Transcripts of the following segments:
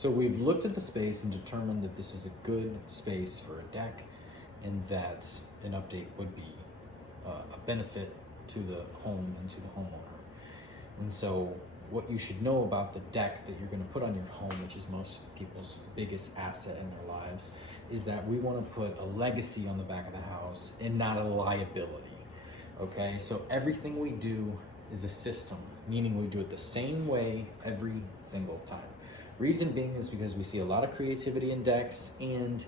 So we've looked at the space and determined that this is a good space for a deck, and that an update would be a benefit to the home and to the homeowner. And so what you should know about the deck that you're going to put on your home, which is most people's biggest asset in their lives, is that we want to put a legacy on the back of the house and not a liability. Okay, so everything we do is a system, meaning we do it the same way every single time. Reason being is because we see a lot of creativity in decks, and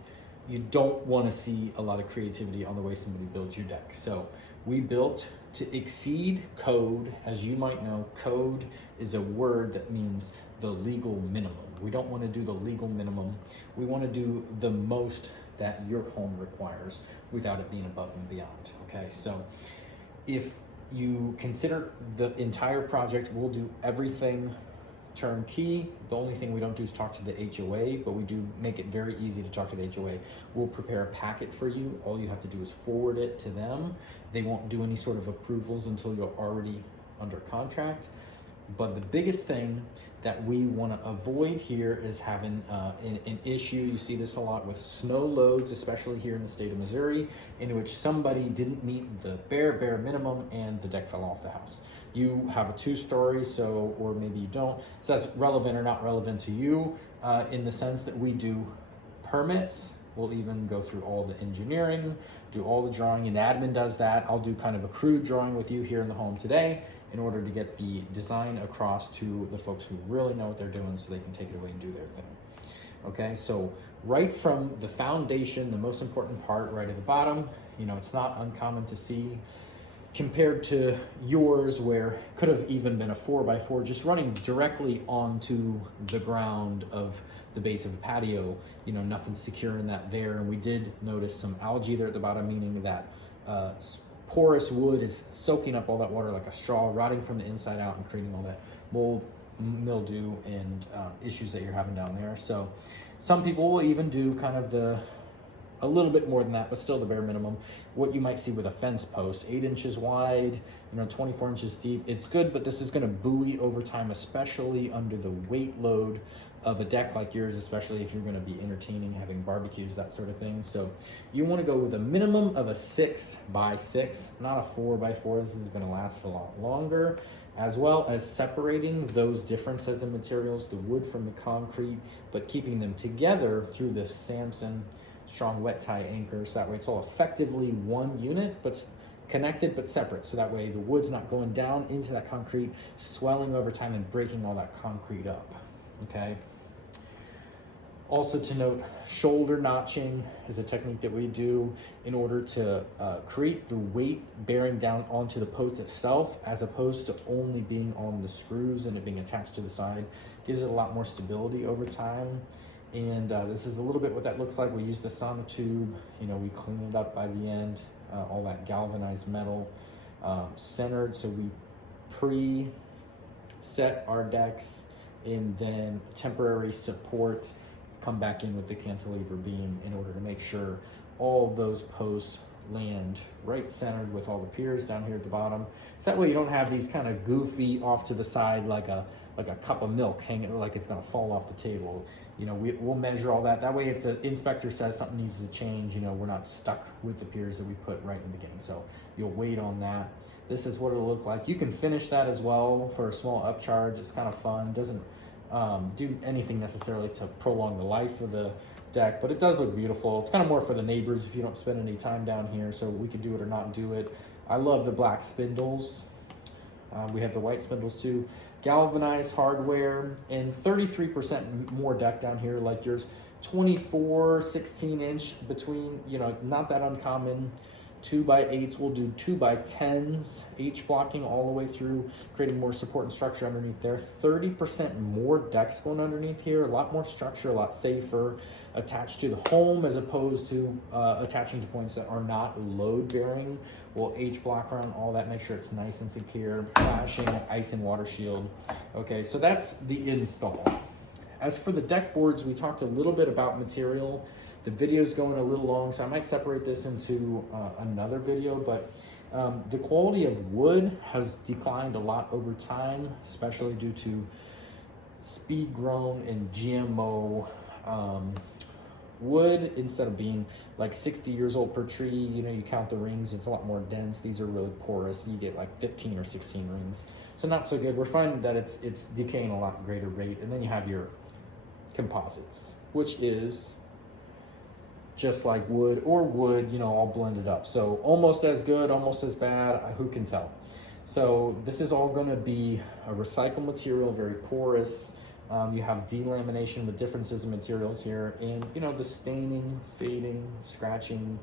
you don't want to see a lot of creativity on the way somebody builds your deck. So we built to exceed code. As you might know, code is a word that means the legal minimum. We don't want to do the legal minimum. We want to do the most that your home requires without it being above and beyond. Okay, so if you consider the entire project, we'll do everything turnkey. The only thing we don't do is talk to the HOA, but we do make it very easy to talk to the HOA. We'll prepare a packet for you. All you have to do is forward it to them. They won't do any sort of approvals until you're already under contract. But the biggest thing that we want to avoid here is having an issue. You see this a lot with snow loads, especially here in the state of Missouri, in which somebody didn't meet the bare minimum and the deck fell off the house. You have a 2-story, so, or maybe you don't. So that's relevant or not relevant to you in the sense that we do permits. We'll even go through all the engineering, do all the drawing, and admin does that. I'll do kind of a crude drawing with you here in the home today in order to get the design across to the folks who really know what they're doing so they can take it away and do their thing. Okay, so right from the foundation, the most important part right at the bottom, you know, it's not uncommon to see compared to yours where it could have even been a 4x4 just running directly onto the ground of the base of the patio, you know, nothing secure in that there. And we did notice some algae there at the bottom, meaning that porous wood is soaking up all that water like a straw, rotting from the inside out and creating all that mold, mildew, and issues that you're having down there. So some people will even do kind of a little bit more than that, but still the bare minimum. What you might see with a fence post, 8 inches wide, you know, 24 inches deep. It's good, but this is going to buoy over time, especially under the weight load of a deck like yours, especially if you're going to be entertaining, having barbecues, that sort of thing. So you want to go with a minimum of a 6x6, not a 4x4. This is going to last a lot longer, as well as separating those differences in materials, the wood from the concrete, but keeping them together through the Samson strong wet tie anchors. So that way it's all effectively one unit, but connected but separate. So that way the wood's not going down into that concrete, swelling over time and breaking all that concrete up. Okay. Also to note, shoulder notching is a technique that we do in order to create the weight bearing down onto the post itself, as opposed to only being on the screws and it being attached to the side. Gives it a lot more stability over time. And this is a little bit what that looks like. We use the sonotube, you know, we clean it up by the end, all that galvanized metal centered. So we pre-set our decks, and then temporary support come back in with the cantilever beam in order to make sure all those posts land right centered with all the piers down here at the bottom. So that way you don't have these kind of goofy off to the side like a cup of milk hanging like it's going to fall off the table. You know, we'll measure all that. That way if the inspector says something needs to change, you know, we're not stuck with the piers that we put right in the beginning. So you'll wait on that. This is what it'll look like. You can finish that as well for a small upcharge. It's kind of fun. Doesn't do anything necessarily to prolong the life of the deck, but it does look beautiful. It's kind of more for the neighbors if you don't spend any time down here, so we could do it or not do it. I love the black spindles. We have the white spindles too. Galvanized hardware, and 33% more deck down here like yours. 24, 16-inch between, you know, not that uncommon. 2x8s, we'll do 2x10s, H blocking all the way through, creating more support and structure underneath there. 30% more decks going underneath here, a lot more structure, a lot safer, attached to the home as opposed to attaching to points that are not load bearing. We'll H block around all that, make sure it's nice and secure, flashing, ice and water shield. Okay, so that's the install. As for the deck boards, we talked a little bit about material. The video's going a little long, so I might separate this into another video, but the quality of wood has declined a lot over time, especially due to speed grown and GMO wood instead of being like 60 years old per tree. You know, you count the rings, it's a lot more dense. These are really porous. You get like 15 or 16 rings. So not so good. We're finding that it's decaying a lot greater rate. And then you have your composites, which is just like wood or wood, you know, all blended up. So almost as good, almost as bad, who can tell? So this is all gonna be a recycled material, very porous. You have delamination with differences in materials here, and you know, the staining, fading, scratching,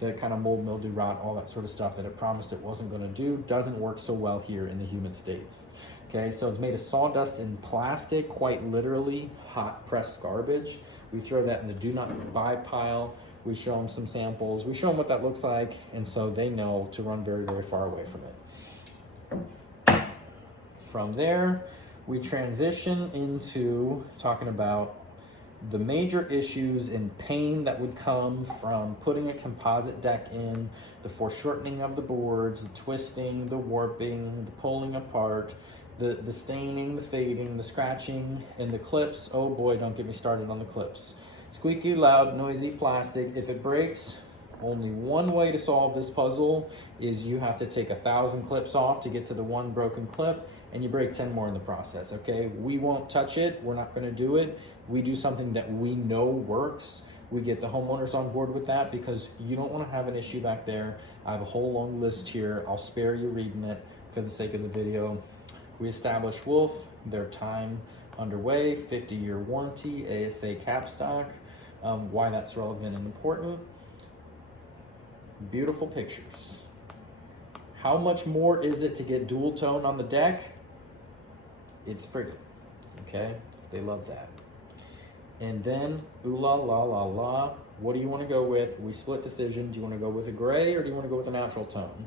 the kind of mold, mildew, rot, all that sort of stuff that it promised it wasn't gonna do, doesn't work so well here in the humid states. Okay, so it's made of sawdust and plastic, quite literally hot pressed garbage. We throw that in the do not buy pile. We show them some samples. We show them what that looks like, and so they know to run very, very far away from it. From there, we transition into talking about the major issues and pain that would come from putting a composite deck in, the foreshortening of the boards, the twisting, the warping, the pulling apart, the staining, the fading, the scratching, and the clips. Oh boy, don't get me started on the clips. Squeaky, loud, noisy plastic. If it breaks, only one way to solve this puzzle is you have to take 1,000 clips off to get to the one broken clip, and you break 10 more in the process, okay? We won't touch it. We're not gonna do it. We do something that we know works. We get the homeowners on board with that because you don't wanna have an issue back there. I have a whole long list here. I'll spare you reading it for the sake of the video. We established Wolf, their time underway, 50-year warranty, ASA capstock. Why that's relevant and important. Beautiful pictures. How much more is it to get dual tone on the deck? It's pretty, okay? They love that. And then, ooh la la la la, what do you wanna go with? We split decision. Do you wanna go with a gray or do you wanna go with a natural tone?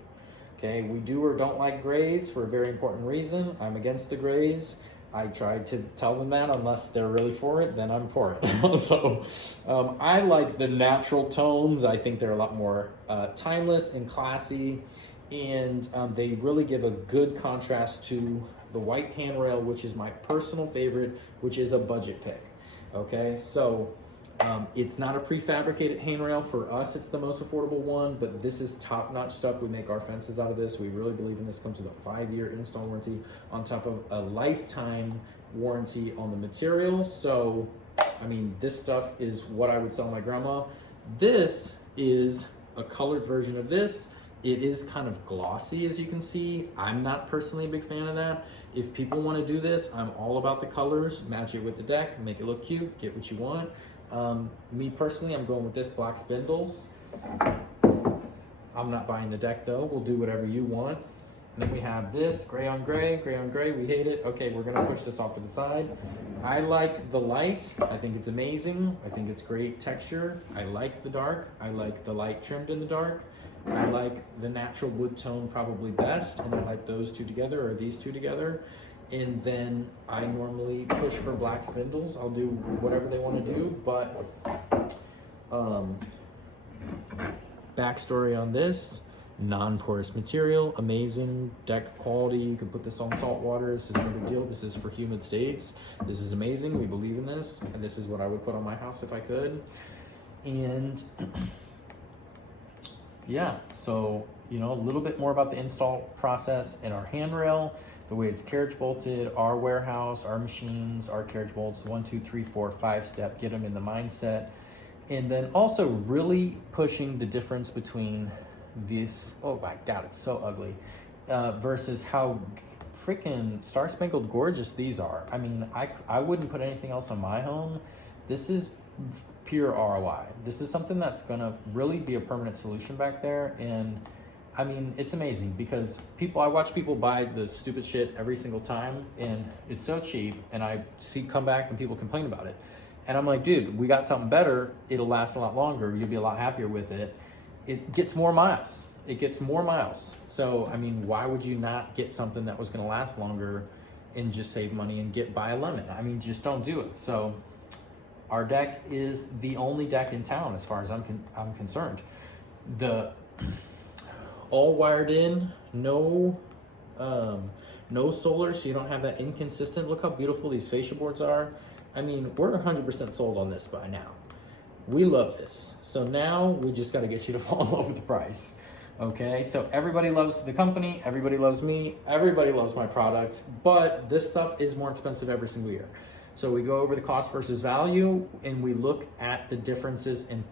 Okay, we do or don't like grays for a very important reason. I'm against the grays. I tried to tell them that unless they're really for it, then I'm for it. So I like the natural tones. I think they're a lot more timeless and classy, and they really give a good contrast to the white handrail, which is my personal favorite, which is a budget pick. Okay, so it's not a prefabricated handrail. For us, it's the most affordable one, but this is top-notch stuff. We make our fences out of this. We really believe in this. Comes with a 5-year install warranty on top of a lifetime warranty on the material. So, I mean, this stuff is what I would sell my grandma. This is a colored version of this. It is kind of glossy, as you can see. I'm not personally a big fan of that. If people want to do this, I'm all about the colors. Match it with the deck, make it look cute, get what you want. Me personally, I'm going with this black spindles. I'm not buying the deck though. We'll do whatever you want. And then we have this gray on gray, gray on gray. We hate it. Okay, we're gonna push this off to the side. I like the light. I think it's amazing. I think it's great texture. I like the dark. I like the light trimmed in the dark. I like the natural wood tone probably best, and I like those two together or these two together. And then I normally push for black spindles. I'll do whatever they want to do, but backstory on this, non-porous material, amazing deck quality. You can put this on salt water. This is no big deal. This is for humid states. This is amazing. We believe in this, and this is what I would put on my house if I could. And yeah, so, you know, a little bit more about the install process and our handrail, the way it's carriage bolted, our warehouse, our machines, our carriage bolts, 1, 2, 3, 4, 5 step, get them in the mindset. And then also really pushing the difference between this, oh my God, it's so ugly, versus how freaking Star Spangled gorgeous these are. I mean, I wouldn't put anything else on my home. This is pure ROI. This is something that's gonna really be a permanent solution back there. And I mean, it's amazing because I watch people buy the stupid shit every single time and it's so cheap, and I see come back and people complain about it. And I'm like, dude, we got something better. It'll last a lot longer. You'll be a lot happier with it. It gets more miles. It gets more miles. So, I mean, why would you not get something that was gonna last longer and just save money and buy a lemon? I mean, just don't do it. So our deck is the only deck in town as far as I'm concerned. The all wired in, no no solar, so you don't have that inconsistent. Look how beautiful these fascia boards are. I mean, we're 100% sold on this by now. We love this. So now we just got to get you to fall in love with the price. Okay, so everybody loves the company, everybody loves me, everybody loves my products, but this stuff is more expensive every single year. So we go over the cost versus value, and we look at the differences in,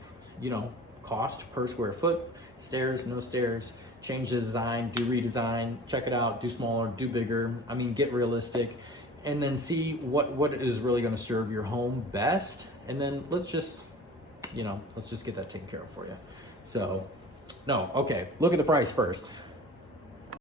you know, cost per square foot, stairs, no stairs, change the design, do redesign, check it out, do smaller, do bigger. I mean, get realistic, and then see what is really going to serve your home best. And then let's just get that taken care of for you. So, no, okay, look at the price first.